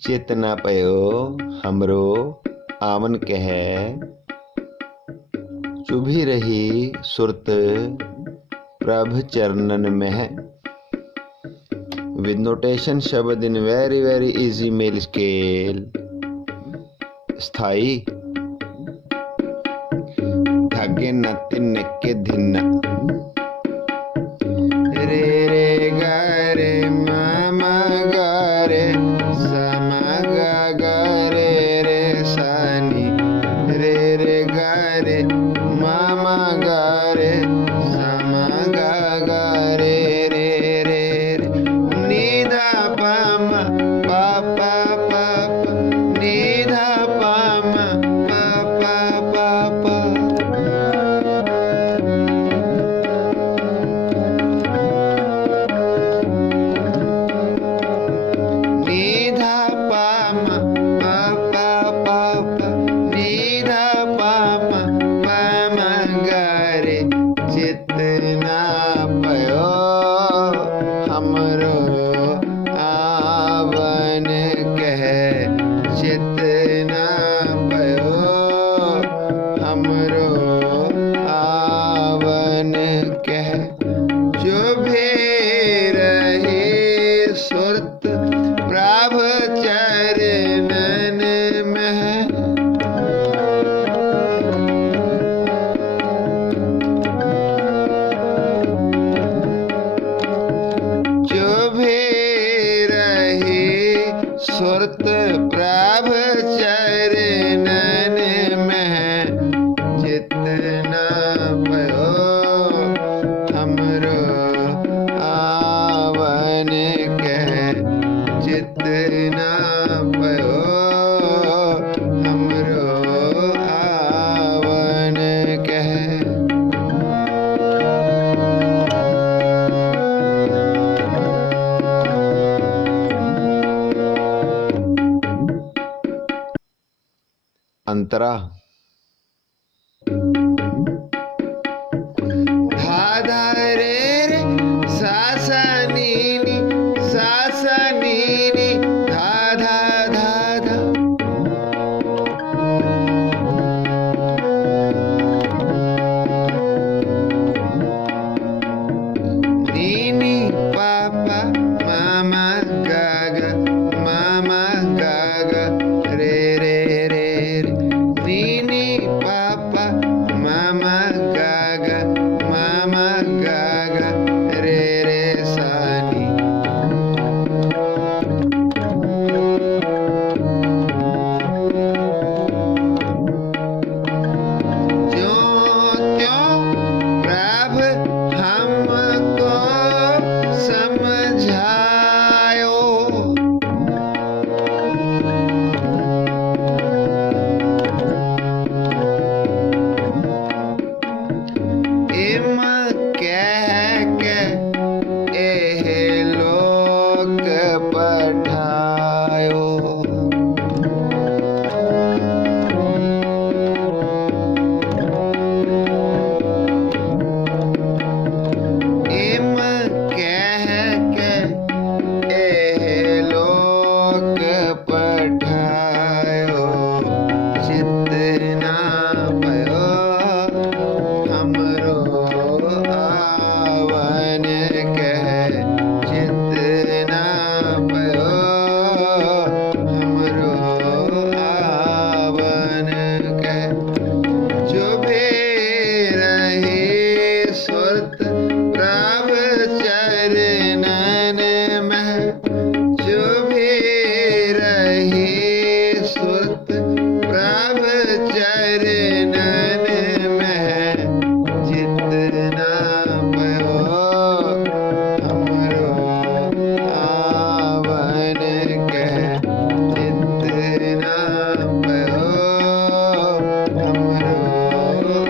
चित ना पयो हमरो आवन कह, चुभी रही सुरत प्रभ चरणन में। With notation शब्द in very easy male scale। स्थाई धागे न तिन के धिन, रे रे गा रे मा मा गा रे सा मा गा गा रे रे सा नी, रे रे गा रे मा मा गा रे सा मा गा गा रे रे रे रे, नी धा पा मा पा पा पा पा, नी धा पा मा पा पा पा पा। अंतरा धा धा रे रे सा सा नी नी, सा सा नी नी, धा धा धा धा। नी नी पा पा मा मा गा गा, मा मा गा गा रे रे रे रे, नी नी पा पा मा मा गा गा, मा मा गा गा रे रे सा नी। ज्यों त्यों प्रभ हमको समझायो, इम कह के एह लोक पठायो। इम कह के एह लोक पठायो, चित ना पयो हमरो आवन कह, चित ना पयो हमरो आवन कह। चुभे रही सुरत प्रभ चरणन में, चुभे रही सुरत प्रभ चरणन में, चित ना पयो हमरो आवन कह, चित ना पयो हमरो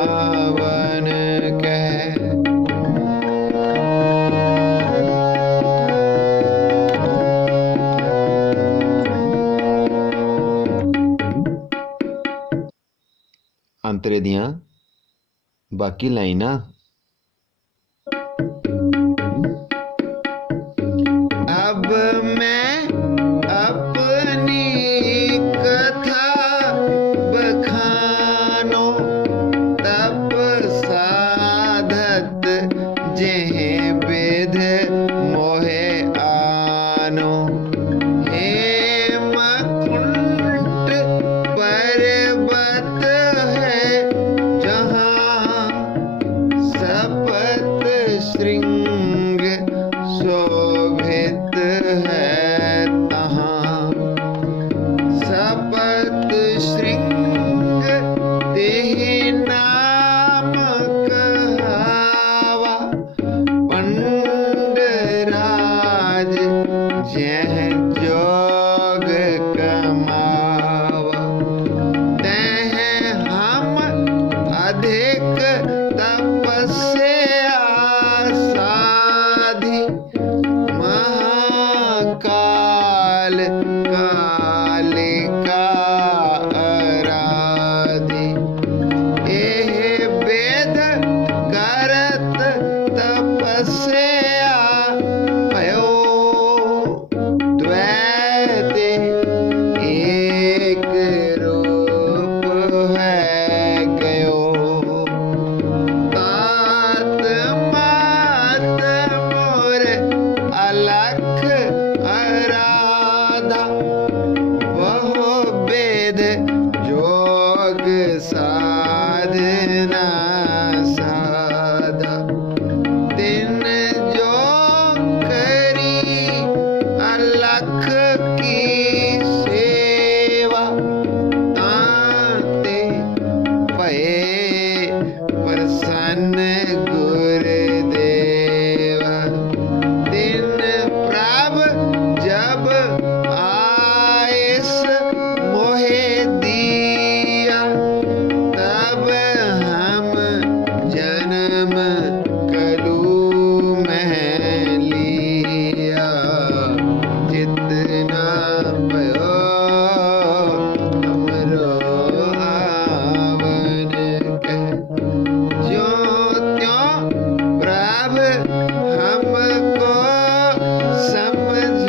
आवन कह। अंतरे दियां बाकी लाइना। अब मैं अपने हेमकुंट पर्वत है जहाँ सपत श्रृंग शोभित है तहाँ सपत श्रृंग तेहि नाम कहावा पंडराज जह जोग कमावा तह हम अधिक तपस्या साधी महाकाल कालिका आराधी एह वेद करत तपस्या भयो द्वैते एक रूप है गयो तात मात मोर अलख आराधा बहु वेद जोग साधना साधा तिन जो करी अलख की सेवा ताते भये प्रसन्न गुरुदेवा दिन प्रभ जब आयस मोहे दिया तब हम जन्म कलू में लिया जितना भयो हमरो आवन कह ज्यों त्यों प्रभ हमको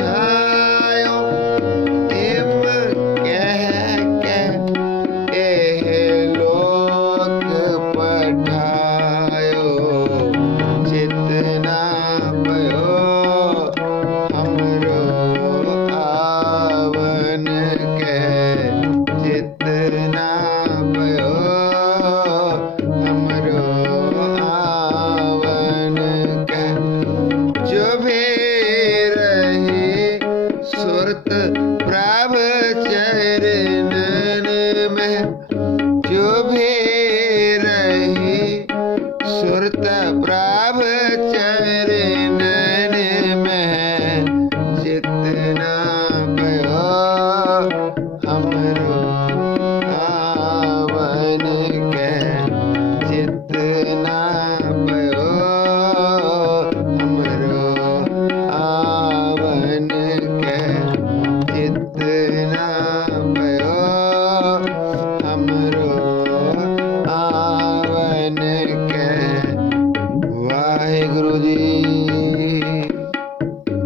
समझायो एम कह एह लोक पठायो जितना भयो हमरो आवन कह जितना भयो हमरो आवन कह जो भी रहे सुरत प्रभ